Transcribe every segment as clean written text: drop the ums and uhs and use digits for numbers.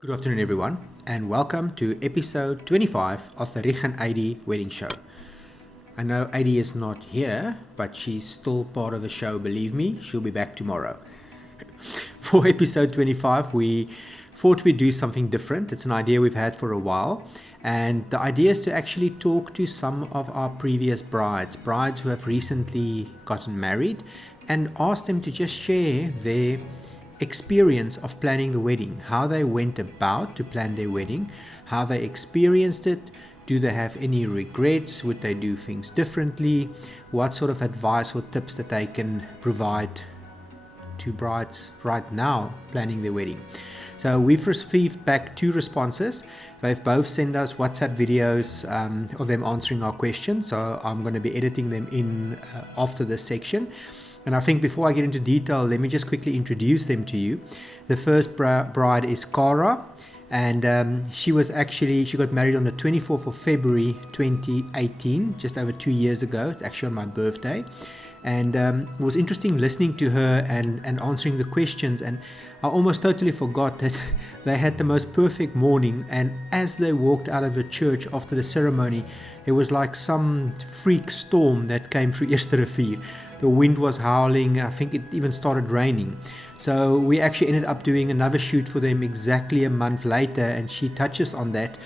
Good afternoon, everyone, and welcome to episode 25 of the Rieg AD Wedding Show. I know AD is not here, but she's still part of the show, believe me. She'll be back tomorrow. For episode 25, we thought we'd do something different. It's an idea we've had for a while, and the idea is to actually talk to some of our previous brides who have recently gotten married, and ask them to just share their experience of planning the wedding, how they went about to plan their wedding, how they experienced it, do they have any regrets, would they do things differently, what sort of advice or tips that they can provide to brides right now planning their wedding. So we've received back 2 responses. They've both sent us WhatsApp videos of them answering our questions, so I'm going to be editing them in after this section. And I think before I get into detail, let me just quickly introduce them to you. The first bride is Cara, and she got married on the 24th of February 2018, just over 2 years ago. It's actually on my birthday. And it was interesting listening to her and answering the questions, and I almost totally forgot that they had the most perfect morning, and as they walked out of the church after the ceremony, it was like some freak storm that came through Rieg. The wind was howling, I think it even started raining. So we actually ended up doing another shoot for them exactly a month later, and she touches on that.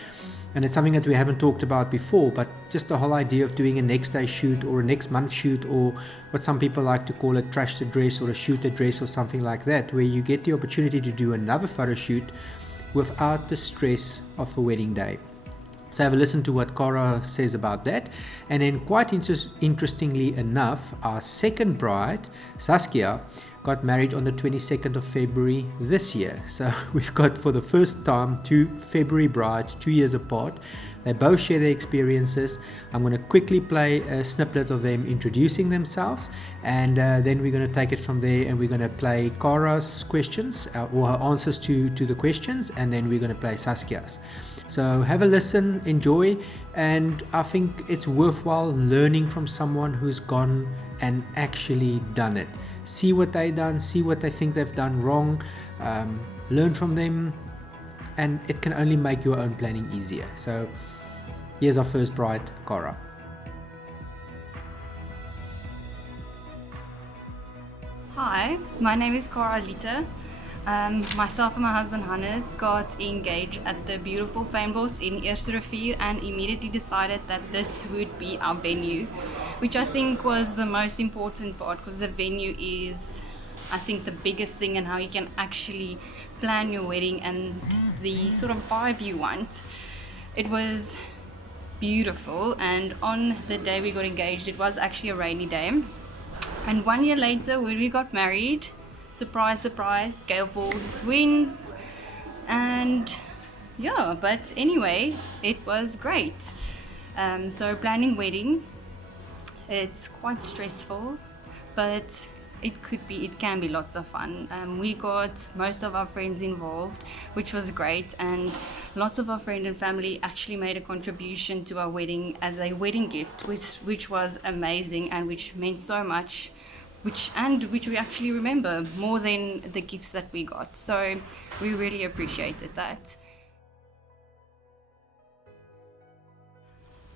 And it's something that we haven't talked about before, but just the whole idea of doing a next day shoot or a next month shoot, or what some people like to call a trash the dress or a shoot the dress or something like that, where you get the opportunity to do another photo shoot without the stress of a wedding day. So have a listen to what Cara says about that. And then quite interestingly enough, our second bride, Sashkia, got married on the 22nd of February this year. So we've got, for the first time, 2 February brides, 2 years apart. They both share their experiences. I'm going to quickly play a snippet of them introducing themselves, and then we're going to take it from there, and we're going to play Cara's questions or her answers to the questions, and then we're going to play Sashkia's. So have a listen, enjoy, and I think it's worthwhile learning from someone who's gone and actually done it. See what they've done, see what they think they've done wrong, learn from them, and it can only make your own planning easier. So here's our first bride, Cara. Hi, my name is Cara Lita. Myself and my husband Hannes got engaged at the beautiful Fynbos in Rieg and immediately decided that this would be our venue, which I think was the most important part, because the venue is, I think, the biggest thing in how you can actually plan your wedding and the sort of vibe you want. It was beautiful, and on the day we got engaged, it was actually a rainy day. And 1 year later, when we got married, surprise, surprise, gale force winds, and yeah, but anyway, it was great. So planning wedding, it's quite stressful, but it can be lots of fun. We got most of our friends involved, which was great, and lots of our friends and family actually made a contribution to our wedding as a wedding gift, which was amazing and which meant so much, which we actually remember more than the gifts that we got. So we really appreciated that.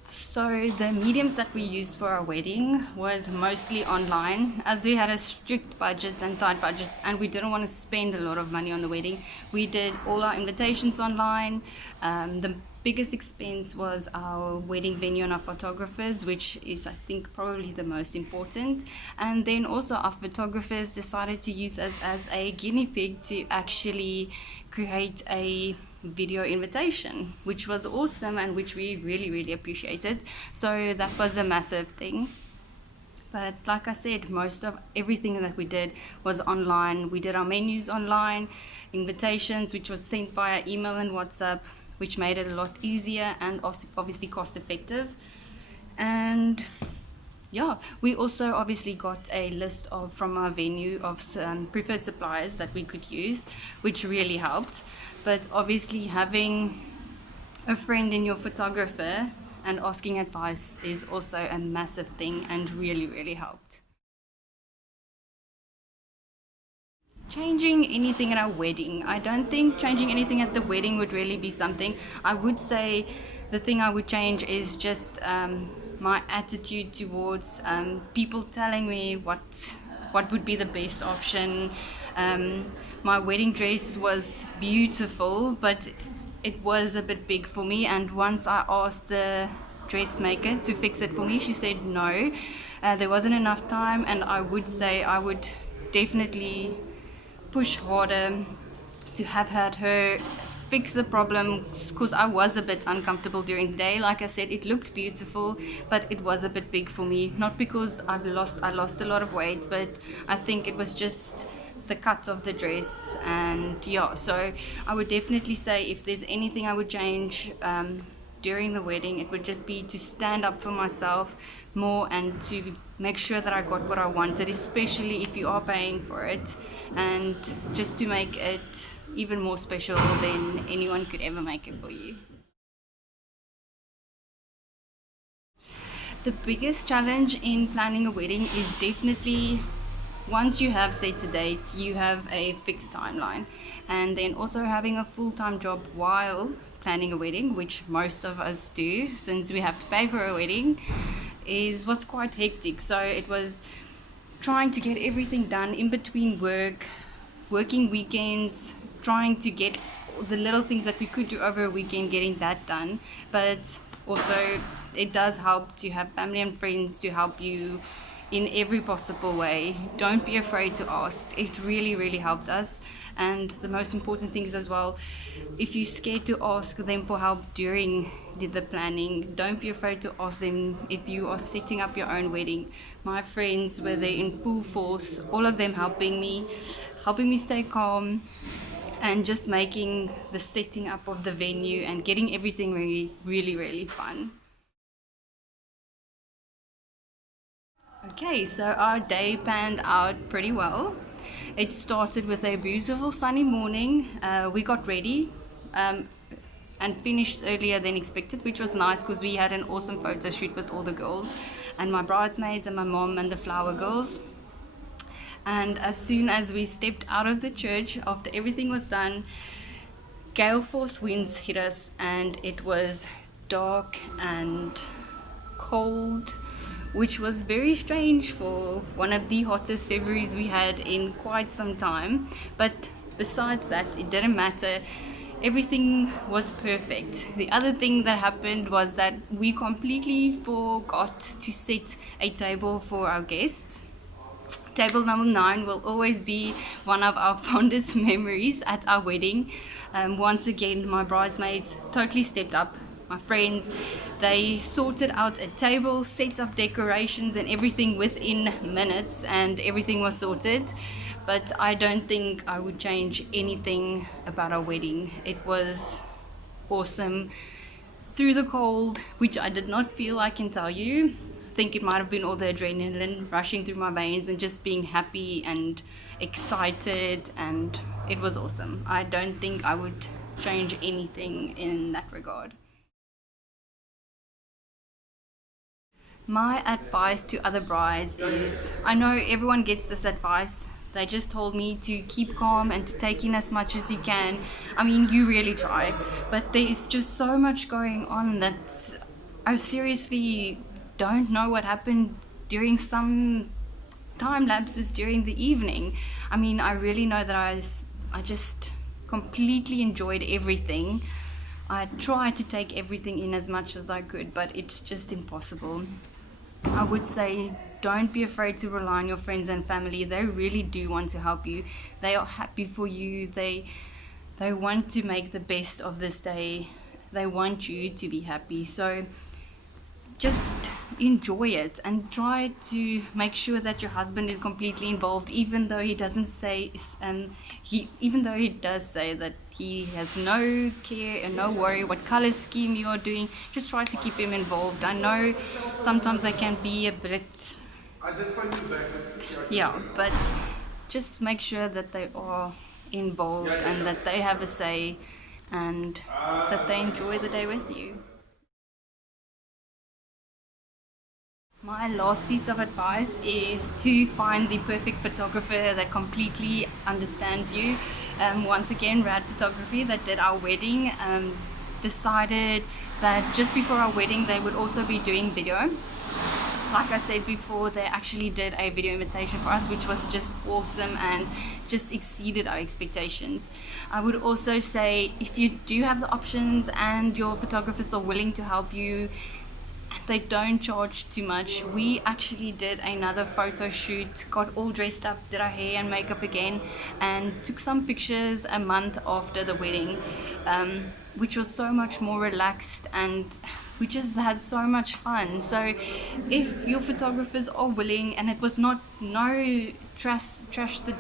So the mediums that we used for our wedding was mostly online, as we had a strict budget and tight budgets, and we didn't want to spend a lot of money on the wedding. We did all our invitations online. The biggest expense was our wedding venue and our photographers, which is, I think, probably the most important. And then also our photographers decided to use us as a guinea pig to actually create a video invitation, which was awesome and which we really, really appreciated. So that was a massive thing. But like I said, most of everything that we did was online. We did our menus online, invitations, which was sent via email and WhatsApp, which made it a lot easier and also obviously cost effective. And yeah, we also obviously got a list from our venue of preferred suppliers that we could use, which really helped. But obviously having a friend in your photographer and asking advice is also a massive thing and really, really helped. Changing anything at our wedding. I don't think changing anything at the wedding would really be something. I would say the thing I would change is just my attitude towards people telling me what would be the best option. My wedding dress was beautiful, but it was a bit big for me, and once I asked the dressmaker to fix it for me, she said no, there wasn't enough time, and I would say I would definitely push harder to have had her fix the problem, because I was a bit uncomfortable during the day. Like I said, it looked beautiful, but it was a bit big for me, not because I lost a lot of weight, but I think it was just the cut of the dress. And yeah, so I would definitely say if there's anything I would change during the wedding, it would just be to stand up for myself more and to make sure that I got what I wanted, especially if you are paying for it, and just to make it even more special than anyone could ever make it for you. The biggest challenge in planning a wedding is definitely, once you have set a date, you have a fixed timeline, and then also having a full-time job while planning a wedding, which most of us do since we have to pay for a wedding, is what's quite hectic. So it was trying to get everything done in between work, working weekends, trying to get the little things that we could do over a weekend, getting that done. But also it does help to have family and friends to help you in every possible way. Don't be afraid to ask. It really, really helped us. And the most important thing is as well, if you're scared to ask them for help during the planning, don't be afraid to ask them if you are setting up your own wedding. My friends were there in full force, all of them helping me stay calm, and just making the setting up of the venue and getting everything really, really, really fun. Okay, so our day panned out pretty well. It started with a beautiful sunny morning. We got ready and finished earlier than expected, which was nice because we had an awesome photo shoot with all the girls and my bridesmaids and my mom and the flower girls. And as soon as we stepped out of the church, after everything was done, gale force winds hit us and it was dark and cold, which was very strange for one of the hottest Februaries we had in quite some time. But besides that, it didn't matter. Everything was perfect. The other thing that happened was that we completely forgot to set a table for our guests. Table number 9 will always be one of our fondest memories at our wedding. Once again, my bridesmaids totally stepped up. My friends, they sorted out a table, set up decorations and everything within minutes, and everything was sorted. But I don't think I would change anything about our wedding. It was awesome. Through the cold, which I did not feel, I can tell you. I think it might have been all the adrenaline rushing through my veins and just being happy and excited, and it was awesome. I don't think I would change anything in that regard. My advice to other brides is, I know everyone gets this advice. They just told me to keep calm and to take in as much as you can. I mean, you really try, but there is just so much going on that I seriously don't know what happened during some time lapses during the evening. I mean, I really know that I just completely enjoyed everything. I tried to take everything in as much as I could, but it's just impossible. I would say don't be afraid to rely on your friends and family. They really do want to help you. They are happy for you. They want to make the best of this day. They want you to be happy. So just enjoy it and try to make sure that your husband is completely involved, even though he doesn't say, even though he does say that he has no care and no worry what color scheme you are doing. Just try to keep him involved. I know sometimes I can be a bit, yeah, but just make sure that they are involved and that they have a say and that they enjoy the day with you. My last piece of advice is to find the perfect photographer that completely understands you. Once again, Rad Photography that did our wedding decided that just before our wedding they would also be doing video. Like I said before, they actually did a video invitation for us, which was just awesome and just exceeded our expectations. I would also say if you do have the options and your photographers are willing to help you, they don't charge too much. We actually did another photo shoot, got all dressed up, did our hair and makeup again, and took some pictures a month after the wedding, which was so much more relaxed, and we just had so much fun. So if your photographers are willing, and it was no trash the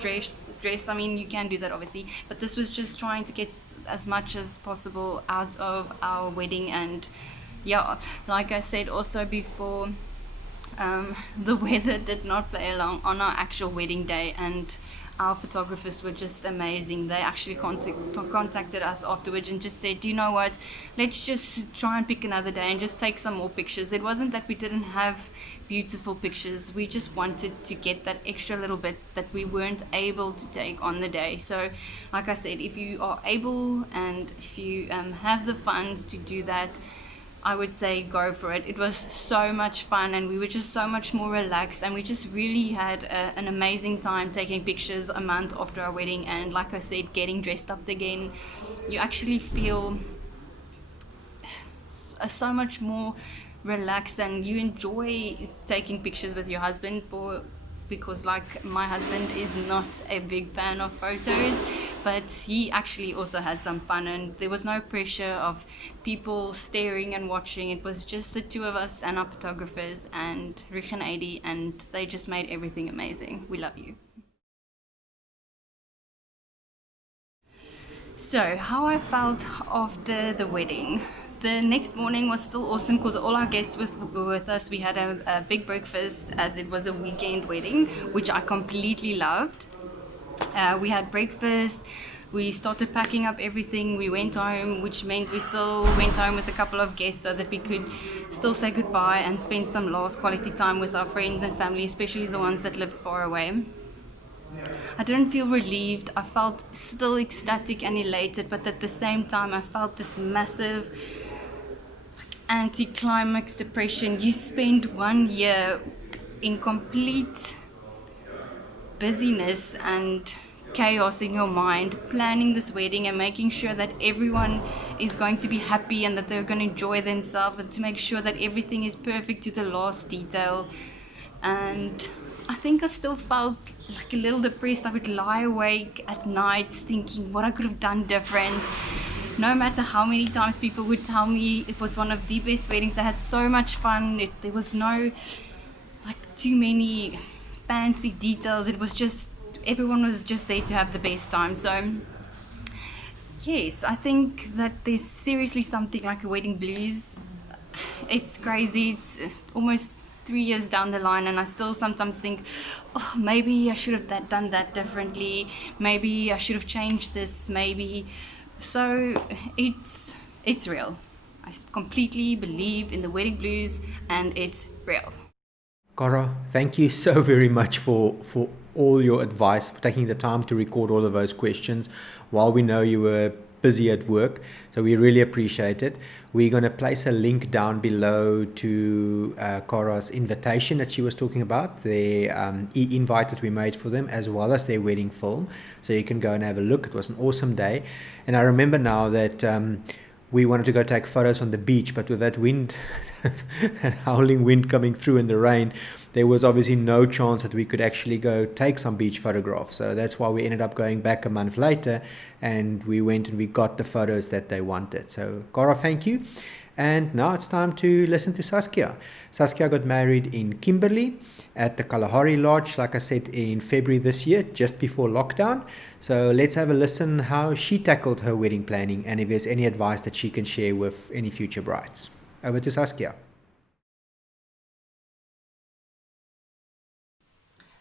dress, I mean, you can do that obviously, but this was just trying to get as much as possible out of our wedding. And yeah, like I said also before, the weather did not play along on our actual wedding day, and our photographers were just amazing. They actually contacted us afterwards and just said, you know what, let's just try and pick another day and just take some more pictures. It wasn't that we didn't have beautiful pictures, we just wanted to get that extra little bit that we weren't able to take on the day. So like I said, if you are able and if you have the funds to do that, I would say go for it. It was so much fun, and we were just so much more relaxed, and we just really had an amazing time taking pictures a month after our wedding. And like I said, getting dressed up again, you actually feel so much more relaxed, and you enjoy taking pictures with your husband because like my husband is not a big fan of photos, but he actually also had some fun, and there was no pressure of people staring and watching. It was just the two of us and our photographers and Rieg AD, and they just made everything amazing. We love you. So how I felt after the wedding. The next morning was still awesome because all our guests were with us. We had a big breakfast as it was a weekend wedding, which I completely loved. We had breakfast, we started packing up everything, we went home, which meant we still went home with a couple of guests so that we could still say goodbye and spend some last quality time with our friends and family, especially the ones that lived far away. I didn't feel relieved, I felt still ecstatic and elated, but at the same time I felt this massive anti-climax depression. You spend 1 year in complete busyness and chaos in your mind, planning this wedding and making sure that everyone is going to be happy and that they're going to enjoy themselves, and to make sure that everything is perfect to the last detail. And I think I still felt like a little depressed. I would lie awake at nights thinking what I could have done different. No matter how many times people would tell me it was one of the best weddings, I had so much fun. There was no too many fancy details. It was just, everyone was just there to have the best time. So yes, I think that there's seriously something like a wedding blues. It's crazy. It's almost 3 years down the line, and I still sometimes think, oh, maybe I should have done that differently. Maybe I should have changed this. Maybe. So it's real. I completely believe in the wedding blues, and it's real. Cara, thank you so very much for all your advice, for taking the time to record all of those questions while we know you were busy at work. So we really appreciate it. We're going to place a link down below to Cara's invitation that she was talking about, the e-invite that we made for them, as well as their wedding film. So you can go and have a look. It was an awesome day. And I remember now that we wanted to go take photos on the beach, but with that wind, that howling wind coming through in the rain, there was obviously no chance that we could actually go take some beach photographs. So that's why we ended up going back a month later, and we went and we got the photos that they wanted. So Cara, thank you. And now it's time to listen to Saskia. Saskia got married in Kimberley at the Kalahari Lodge, like I said, in February this year, just before lockdown. So let's have a listen how she tackled her wedding planning, and if there's any advice that she can share with any future brides. Over to Saskia.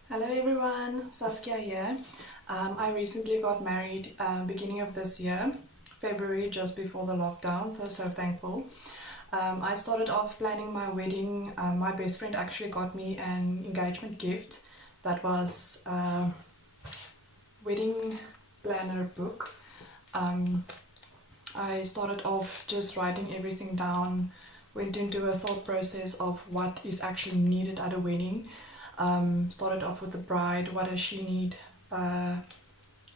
Hello everyone, Saskia here. I recently got married beginning of this year, February, just before the lockdown, so thankful. I started off planning my wedding. My best friend actually got me an engagement gift that was a wedding planner book. I started off just writing everything down, went into a thought process of what is actually needed at a wedding. Started off with the bride, what does she need?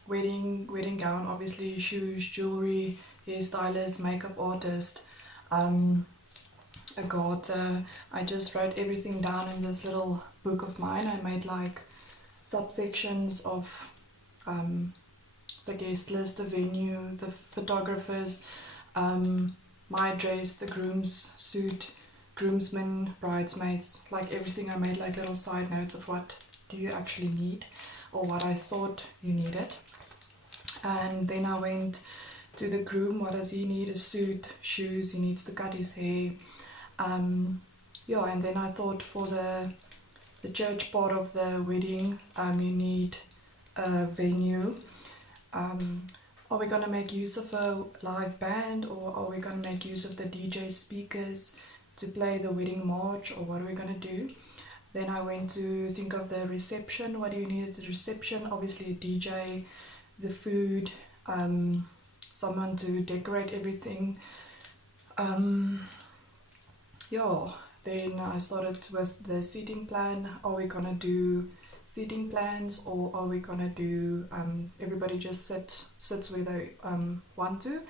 Wedding gown, obviously, shoes, jewelry, hairstylist, makeup artist, a garter. I just wrote everything down in this little book of mine. I made like subsections of the guest list, the venue, the photographers, my dress, the groom's suit, groomsmen, bridesmaids, like everything. I made like little side notes of what do you actually need or what I thought you needed. And then I went to the groom. What does he need? A suit, shoes, he needs to cut his hair. Yeah, and then I thought for the church part of the wedding, you need a venue. Are we going to make use of a live band, or are we going to make use of the DJ speakers to play the wedding march, or what are we going to do? Then I went to think of the reception. What do you need at the reception? Obviously a DJ, the food, someone to decorate everything. Yeah, then I started with the seating plan. Are we gonna do seating plans, or are we gonna do everybody just sits where they want to?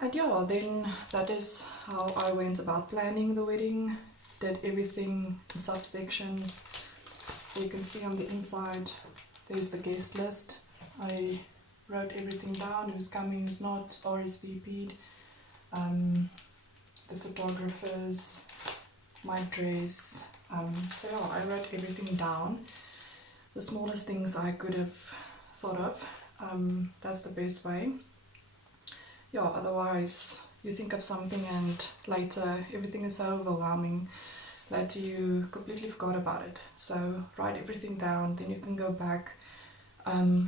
And yeah, then that is how I went about planning the wedding. Did everything in subsections. You can see on the inside there's the guest list. I wrote everything down, who's coming, who's not, RSVP'd, the photographers, my dress. So yeah, I wrote everything down. The smallest things I could have thought of. That's the best way. Yeah, otherwise you think of something and later everything is so overwhelming. Later you completely forgot about it. So write everything down, then you can go back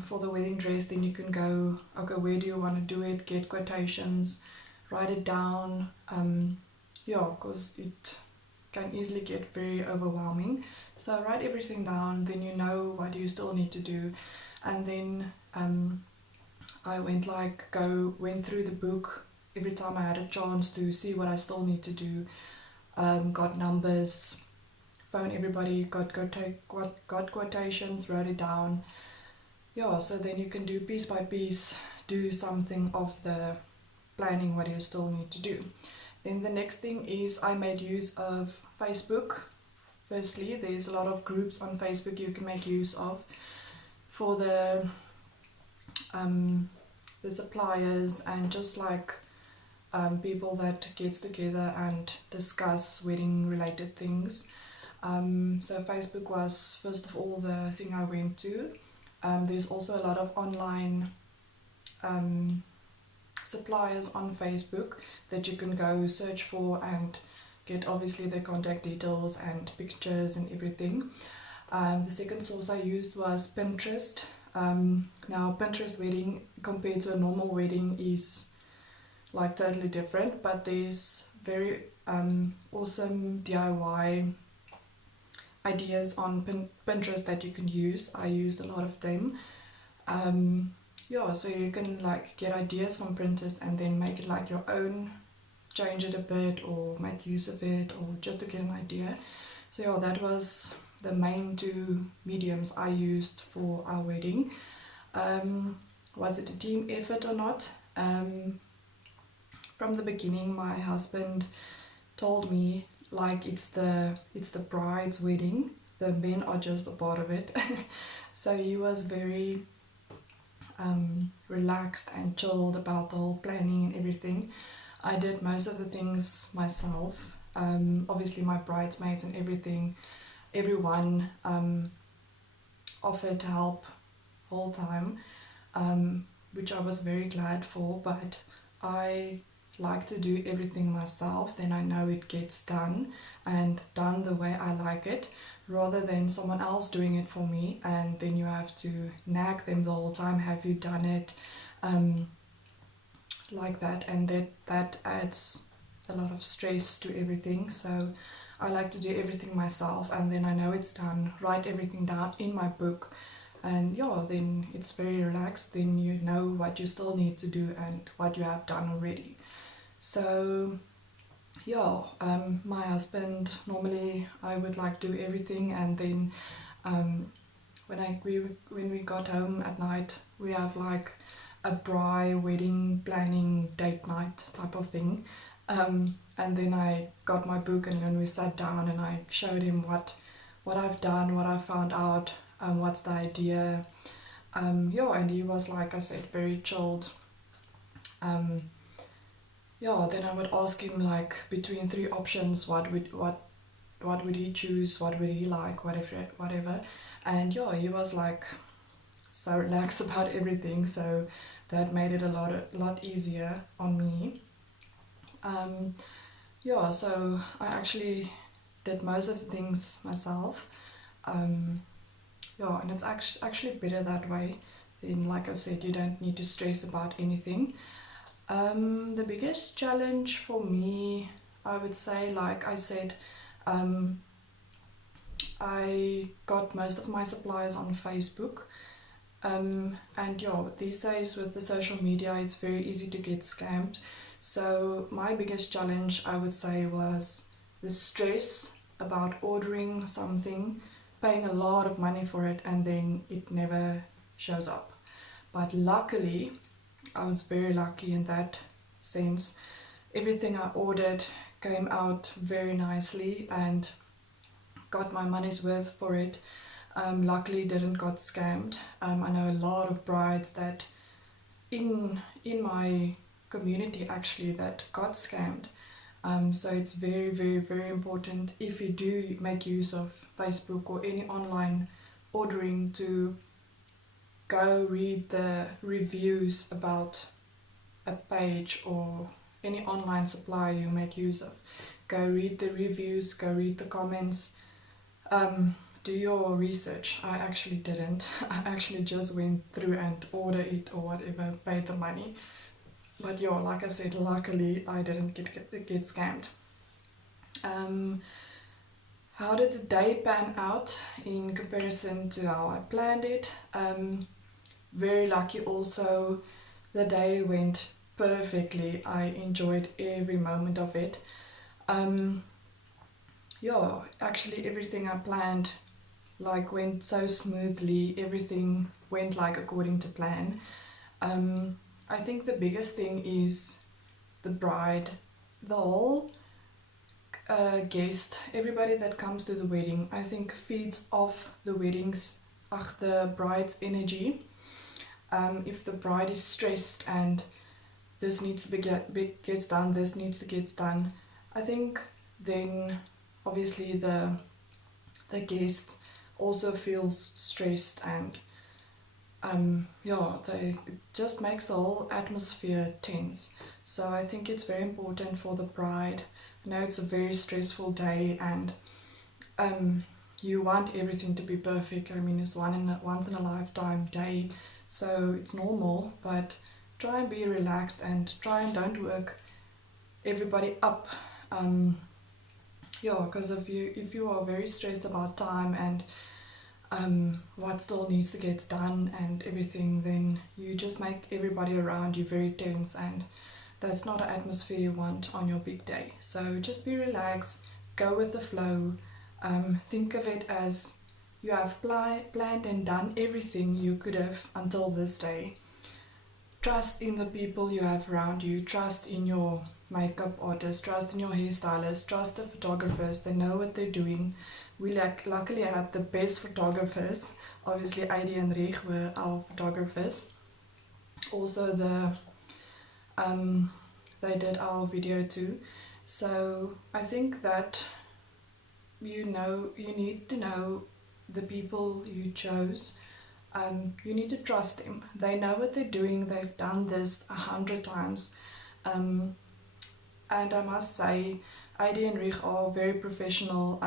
for the wedding dress. Then you can go, okay, where do you want to do it? Get quotations, write it down. Yeah, because it can easily get very overwhelming. So write everything down, then you know what you still need to do. And then I went through the book every time I had a chance to see what I still need to do. Got numbers, phone everybody, got quotations, wrote it down. Yeah, so then you can do piece by piece, do something of the planning what you still need to do. Then the next thing is I made use of Facebook. Firstly, there's a lot of groups on Facebook you can make use of for the suppliers and just like people that gets together and discuss wedding related things. So Facebook was first of all the thing I went to. There's also a lot of online suppliers on Facebook that you can go search for and get obviously their contact details and pictures and everything. The second source I used was Pinterest. Now Pinterest wedding compared to a normal wedding is like totally different, but there's very awesome DIY ideas on Pinterest that you can use. I used a lot of them. Yeah, so you can like get ideas from Pinterest and then make it like your own, change it a bit or make use of it or just to get an idea. So yeah, that was the main two mediums I used for our wedding. Was it a team effort or not? From the beginning, my husband told me like it's the bride's wedding. The men are just a part of it. So he was very relaxed and chilled about the whole planning and everything. I did most of the things myself. Obviously my bridesmaids and everyone offered help whole time, which I was very glad for, but I like to do everything myself, then I know it gets done and done the way I like it, rather than someone else doing it for me and then you have to nag them the whole time, have you done it, like that, and that adds a lot of stress to everything, so I like to do everything myself, and then I know it's done, write everything down in my book, and yeah, then it's very relaxed. Then you know what you still need to do and what you have done already. So yeah, my husband, normally I would like do everything, and then when we got home at night, we have like a wedding planning date night type of thing. And then I got my book, and then we sat down and I showed him what I've done, what I found out, what's the idea. Yeah, and he was, like I said, very chilled. Yeah, then I would ask him, like, between three options, what would he choose, what would he like, whatever. And yeah, he was like so relaxed about everything, so that made it a lot easier on me. Yeah, so I actually did most of the things myself. Yeah, and it's actually better that way. Then, like I said, you don't need to stress about anything. The biggest challenge for me, I would say, like I said, I got most of my supplies on Facebook. And yeah, these days with the social media, it's very easy to get scammed. So my biggest challenge, I would say, was the stress about ordering something, paying a lot of money for it, and then it never shows up. But luckily, I was very lucky in that sense. Everything I ordered came out very nicely and got my money's worth for it. Luckily didn't got scammed. I know a lot of brides that in my community actually that got scammed. So it's very, very, very important, if you do make use of Facebook or any online ordering, to go read the reviews about a page or any online supplier you make use of. Go read the reviews, go read the comments, do your research. I actually didn't. I actually just went through and ordered it or whatever, paid the money. But yeah, like I said, luckily I didn't get scammed. How did the day pan out in comparison to how I planned it? Very lucky also. The day went perfectly. I enjoyed every moment of it. Yeah, actually everything I planned went so smoothly. Everything went according to plan. I think the biggest thing is the bride, the whole guest, everybody that comes to the wedding, I think feeds off the the bride's energy. If the bride is stressed and this needs to gets done, this needs to get done, I think then obviously the guest also feels stressed, and it just makes the whole atmosphere tense. So I think it's very important for the bride. I know it's a very stressful day, and you want everything to be perfect. I mean, it's once in a lifetime day, so it's normal, but try and be relaxed and try and don't work everybody up. Because if you are very stressed about time and what still needs to get done and everything, then you just make everybody around you very tense, and that's not an atmosphere you want on your big day. So just be relaxed, go with the flow. Think of it as you have planned and done everything you could have until this day. Trust in the people you have around you, trust in your makeup artist, trust in your hairstylist, trust the photographers. They know what they're doing. We luckily had the best photographers. Obviously AD and Rieg were our photographers. Also they did our video too. So I think that you need to know the people you chose. You need to trust them. They know what they're doing. They've done this 100 times. And I must say, AD and Rieg are very professional.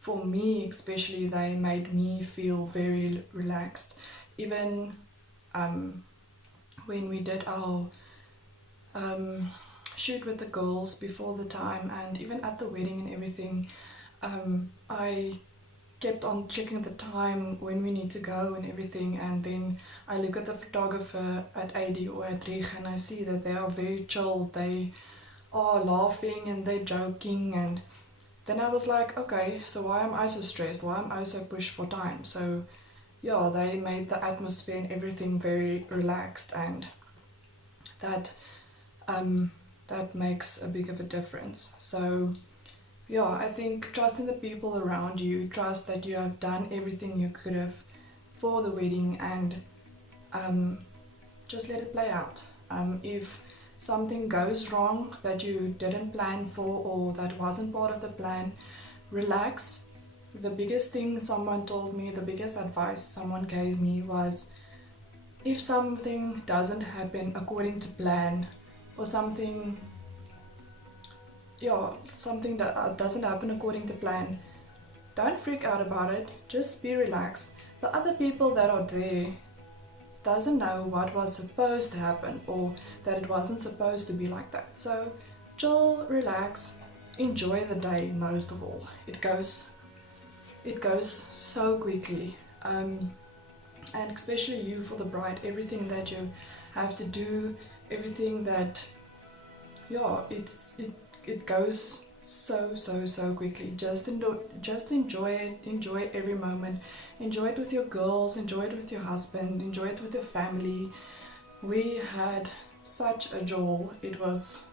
For me especially, they made me feel very relaxed. Even when we did our shoot with the girls before the time, and even at the wedding and everything, I kept on checking the time when we need to go and everything, and then I look at the photographer at AD or at Rieg and I see that they are very chill, they are laughing and they're joking, and then I was like, okay, so why am I so stressed, why am I so pushed for time? So yeah, they made the atmosphere and everything very relaxed, and that makes a big of a difference. So yeah, I think trusting the people around you, trust that you have done everything you could have for the wedding, and just let it play out. If something goes wrong that you didn't plan for or that wasn't part of the plan, relax. The biggest thing someone told me, the biggest advice someone gave me was, if something doesn't happen according to plan, or something that doesn't happen according to plan, don't freak out about it, just be relaxed. The other people that are there doesn't know what was supposed to happen, or that it wasn't supposed to be like that. So chill, relax, enjoy the day most of all. It goes so quickly, and especially you for the bride, everything that you have to do, everything that, it goes so quickly. Just enjoy it, enjoy every moment, enjoy it with your girls, enjoy it with your husband, enjoy it with your family. We had such a joy. It was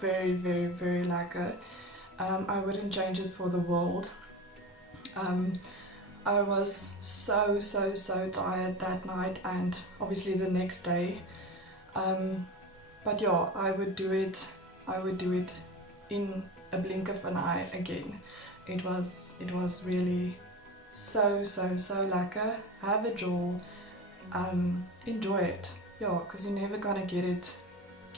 very, very, very lekker. I wouldn't change it for the world. I was so tired that night, and obviously the next day, but yeah, I would do it in a blink of an eye again. It was really so lekker. Have a joy, enjoy it, because you're never gonna get it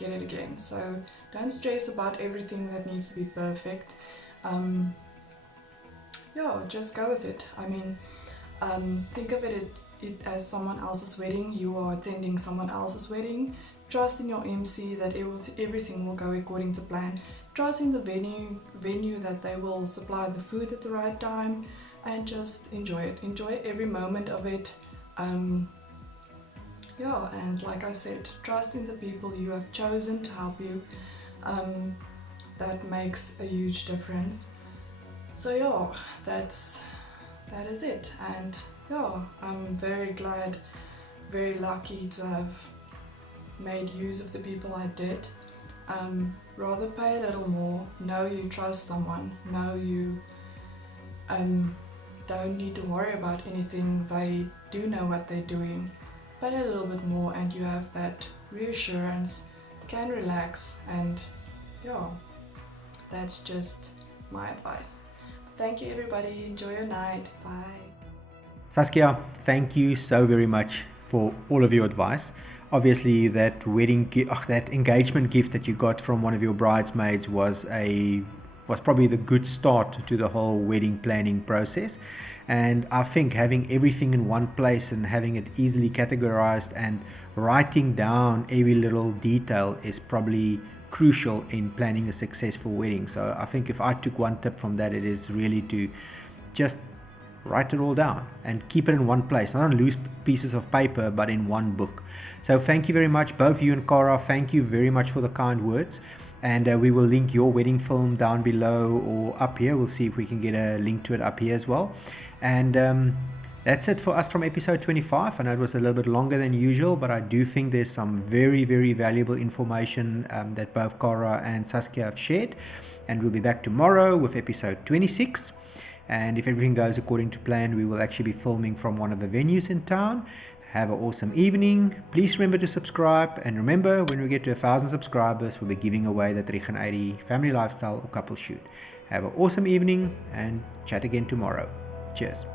again. So don't stress about everything that needs to be perfect. Just go with it. I mean, think of it as someone else's wedding. You are attending someone else's wedding. Trust in your MC that everything will go according to plan. Trust in the venue that they will supply the food at the right time, and just enjoy it. Enjoy every moment of it. And like I said, trust in the people you have chosen to help you. That makes a huge difference. So that is it, and I'm very glad, very lucky to have made use of the people I did. Rather pay a little more, know you trust someone, know you don't need to worry about anything, they do know what they're doing. Pay a little bit more and you have that reassurance, can relax, and that's just my advice. Thank you everybody, enjoy your night, bye. Saskia, thank you so very much for all of your advice. Obviously that that engagement gift that you got from one of your bridesmaids was probably the good start to the whole wedding planning process. And I think having everything in one place and having it easily categorized and writing down every little detail is probably crucial in planning a successful wedding. So I think if I took one tip from that, it is really to just write it all down and keep it in one place, not on loose pieces of paper, but in one book. So thank you very much, both you and Cara. Thank you very much for the kind words. And we will link your wedding film down below or up here. We'll see if we can get a link to it up here as well. And that's it for us from episode 25. I know it was a little bit longer than usual, but I do think there's some very, very valuable information that both Cara and Saskia have shared. And we'll be back tomorrow with episode 26. And if everything goes according to plan, we will actually be filming from one of the venues in town. Have an awesome evening. Please remember to subscribe. And remember, when we get to 1,000 subscribers, we'll be giving away that Rieg AD family lifestyle or couple shoot. Have an awesome evening and chat again tomorrow. Cheers.